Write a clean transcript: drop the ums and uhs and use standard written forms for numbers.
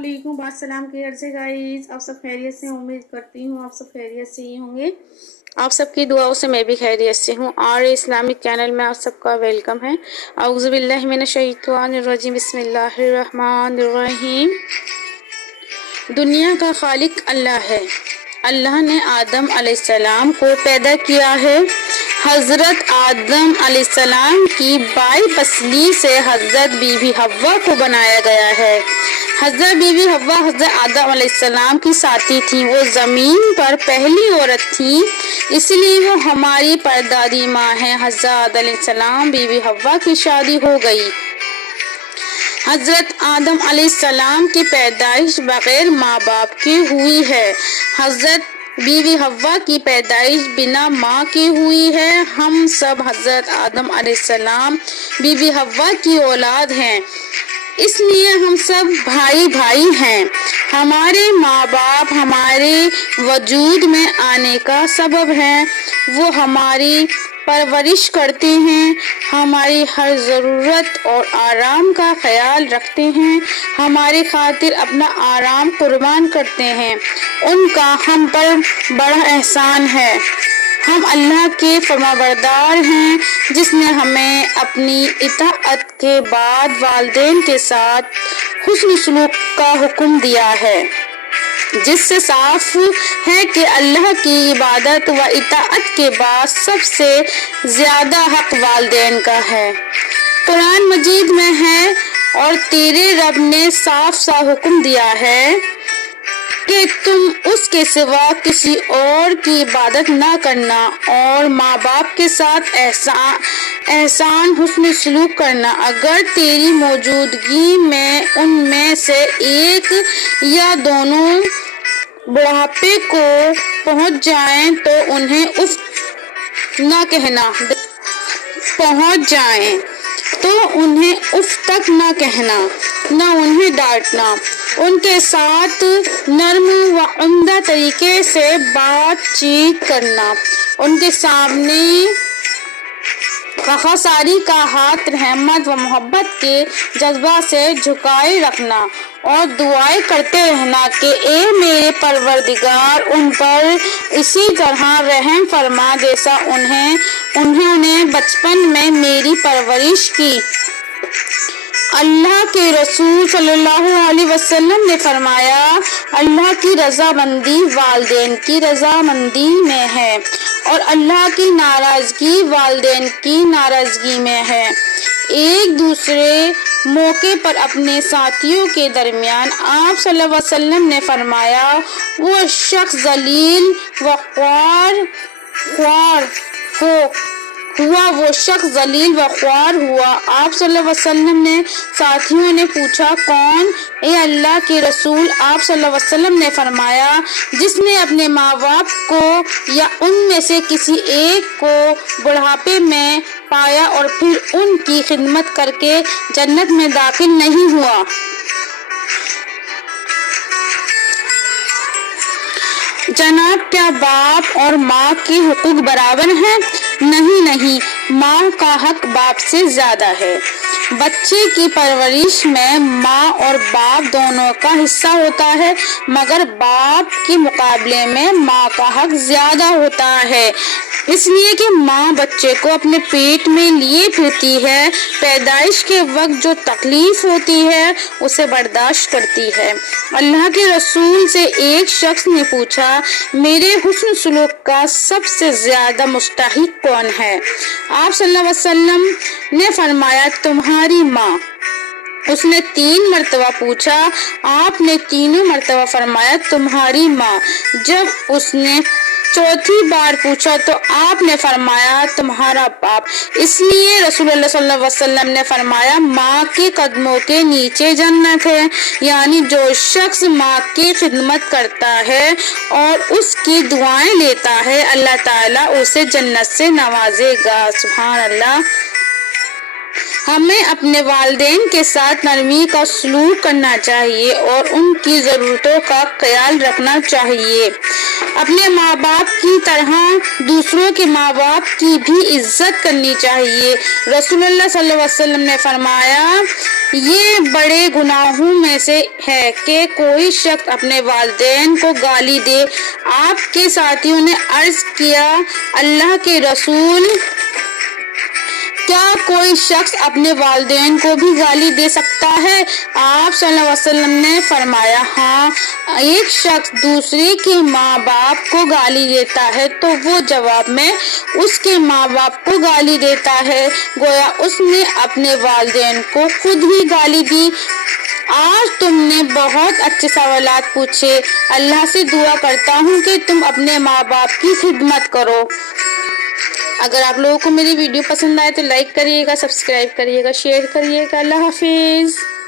अस्सलामुअलैकुम, बात सलाम के घर से गाइस। आप सब खैरियत से, उम्मीद करती हूँ आप सब खैरियत से ही होंगे। आप सबकी दुआओं से मैं भी खैरियत से हूँ और इस्लामिक चैनल में आप सबका वेलकम है। औज़ु बिल्लाहि मिनश शैतानिर रजीम, बिस्मिल्लाहिर्रहमानिर्रहीम। दुनिया का खालिक अल्लाह है। अल्लाह ने आदम अलैहिस्सलाम को पैदा किया है। हज़रत आदम अलैहिस्सलाम की बाई पसली से हज़रत बीबी हव्वा को बनाया गया है। हज़रत बीबी हव्वा हज़रत आदम अलैहिस्सलाम की साथी थी। वो ज़मीन पर पहली औरत थी, इसलिए वो हमारी परदादी माँ है। हज़रत आदम अलैहिस्सलाम बीबी हव्वा की शादी हो गई। हज़रत आदम अलैहिस्सलाम की पैदाइश बग़ैर माँ बाप की हुई है। हज़रत बीवी हव्वा की पैदाइश बिना माँ की हुई है। हम सब हज़रत आदम अलैहिस्सलाम बीवी हव्वा की औलाद हैं, इसलिए हम सब भाई भाई हैं। हमारे माँ बाप हमारे वजूद में आने का सबब हैं। वो हमारी परवरिश करते हैं, हमारी हर ज़रूरत और आराम का ख्याल रखते हैं, हमारी खातिर अपना आराम कुर्बान करते हैं। उनका हम पर बड़ा एहसान है। हम अल्लाह के फरमाबरदार हैं, जिसने हमें अपनी इताअत के बाद वालिदैन के साथ हुस्न सलूक का हुक्म दिया है, जिससे साफ है कि अल्लाह की इबादत व इताअत के बाद सबसे ज़्यादा हक वालिदैन का है। कुरान मजीद में है, और तेरे रब ने साफ सा हुक्म दिया है कि तुम उसके सिवा किसी और की इबादत ना करना, और माँ बाप के साथ एहसान हुस्न सलूक करना। अगर तेरी मौजूदगी में उनमें से एक या दोनों बुढ़ापे को पहुँच जाएं तो उन्हें उफ न कहना, तक न कहना, न उन्हें डांटना। उनके साथ नर्म व उम्दा तरीके से बातचीत करना। उनके सामने खासारी का हाथ रहमत व मोहब्बत के जज्बा से झुकाए रखना और दुआएं करते रहना कि ए मेरे परवरदिगार, उन पर इसी तरह रहम फरमा जैसा उन्होंने बचपन में मेरी परवरिश की। अल्लाह के रसूल सल्लल्लाहु अलैहि वसल्लम ने फरमाया, अल्लाह की रज़ामंदी वालिदैन की रज़ामंदी में है और अल्लाह की नाराज़गी वालिदैन की नाराज़गी में है। एक दूसरे मौके पर अपने साथियों के दरमियान आप सल्लल्लाहु अलैहि वसल्लम ने फरमाया, वो शख्स ज़लील व ख्वार हुआ। आप सल्लल्लाहु अलैहि वसल्लम ने साथियों ने पूछा, कौन? ए अल्लाह के रसूल, आप सल्लल्लाहु अलैहि वसल्लम ने फरमाया, जिसने अपने माँ बाप को या उनमें से किसी एक को बुढ़ापे में पाया और फिर उनकी खिदमत करके जन्नत में दाखिल नहीं हुआ। जनाब, क्या बाप और माँ के हुकूक बराबर हैं? नहीं, माँ का हक बाप से ज्यादा है। बच्चे की परवरिश में माँ और बाप दोनों का हिस्सा होता है, मगर बाप के मुकाबले में माँ का हक ज्यादा होता है, इसलिए कि माँ बच्चे को अपने पेट में लिए फिरती है। पैदाइश के वक्त जो तकलीफ होती है उसे बर्दाश्त करती है। अल्लाह के रसूल से एक शख्स ने पूछा, मेरे हुस्न सलूक का सबसे ज्यादा मुस्तहिक कौन है? आप सल्लल्लाहु अलैहि वसल्लम ने फरमाया, तुम्हारी माँ। उसने 3 मरतबा पूछा, आपने तीनों मरतबा फरमाया, तुम्हारी माँ। जब उसने चौथी बार पूछा तो आपने फरमाया, तुम्हारा बाप। इसलिए रसूलुल्लाह सल्लल्लाहु अलैहि वसल्लम ने फरमाया, माँ के कदमों के नीचे जन्नत है। यानी जो शख्स माँ की खिदमत करता है और उसकी दुआएं लेता है, अल्लाह ताला उसे जन्नत से नवाजेगा। सुभान अल्लाह। हमें अपने वालिदैन के साथ नरमी का सलूक करना चाहिए और उनकी ज़रूरतों का ख्याल रखना चाहिए। अपने माँ बाप की तरह दूसरों के माँ बाप की भी इज्जत करनी चाहिए। रसूलुल्लाह सल्लल्लाहु अलैहि वसल्लम ने फरमाया, یہ بڑے گناہوں میں سے ہے کہ کوئی شخص اپنے والدین کو گالی دے۔ آپ کے ساتھیوں نے عرض کیا، اللہ کے رسول، کیا کوئی شخص اپنے والدین کو بھی گالی دے سکتا ہے؟ آپ صلی اللہ علیہ وسلم نے فرمایا، ہاں، ایک شخص دوسرے کے ماں باپ کو گالی دیتا ہے تو وہ جواب میں اس کے ماں باپ کو گالی دیتا ہے، گویا اس نے اپنے والدین کو خود ہی گالی دی۔ آج تم نے بہت اچھے سوالات پوچھے۔ اللہ سے دعا کرتا ہوں کہ تم اپنے ماں باپ کی خدمت کرو۔ اگر آپ لوگوں کو میری ویڈیو پسند آئے تو لائک کریے گا، سبسکرائب کریے گا، شیئر کریے گا۔ اللہ حافظ۔